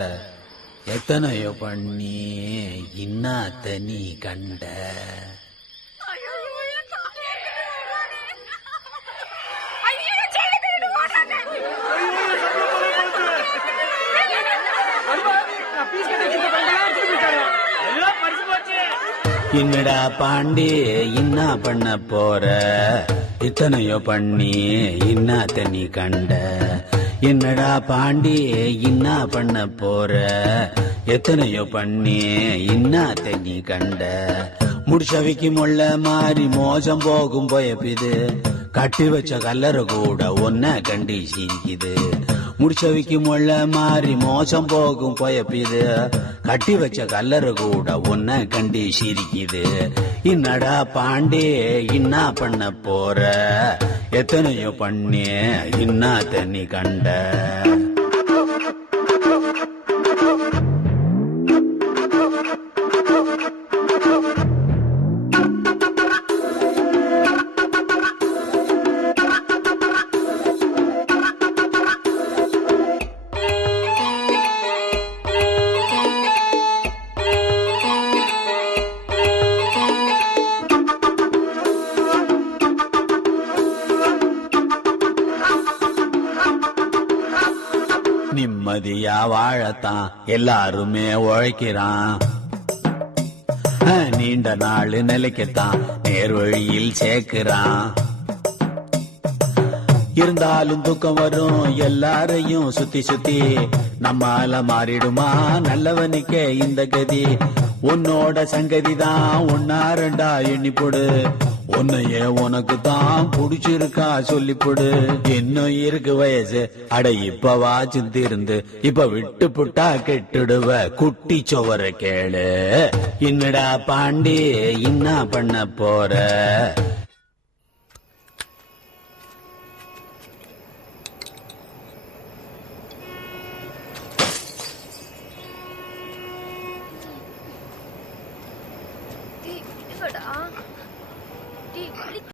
எத்தனையோ பண்ணி இன்னாத்த நீ கண்ட. என்னடா பாண்டி இன்னா பண்ண போற, இத்தனையோ பண்ணி இன்னாத்த நீ கண்ட. என்னடா பாண்டி இன்னா பண்ண போற, எத்தனையோ பண்ணி இன்னாத்த நீ கண்ட. முடிச்சவைக்கு முள்ள மாறி மோசம் போகும் போயப்பிது, கட்டி வச்ச கல்லற கூட ஒன்ன கண்டி சிரிக்குது. முடிச்சவைக்கு முள்ள மாறி மோசம் போகும் போயப்பிது, கட்டி வச்ச கல்லற கூட ஒன்ன கண்டி சிரிக்குது. இன்னடா பாண்டே இன்னா பண்ண போற, எத்தனையோ பண்ணி இன்னா தண்ணி கண்ட. நிம்மதியா வாழத்தான் எல்லாருமே உழைக்கிறான், நீண்ட நாள் நிலைக்கத்தான் நேர் வழியில் சேர்க்கிறான். இருந்தாலும் தூக்கம் வரும் எல்லாரையும் சுத்தி சுத்தி, நம்மால மாறிடுமா நல்லவனுக்கே இந்த கதி. உன்னோட சங்கதி தான் ஒன்னா ரெண்டா எண்ணி போடு, உன்னையே உனக்கு தான் புடிச்சிருக்கா சொல்லி போடு. இன்னும் இருக்கு வயசு அட இப்பவா சிந்திருந்து, இப்ப விட்டு புட்டா கெட்டுடுவ குட்டி சுவர கேளு. என்னடா பாண்டி இன்னா பண்ண போற.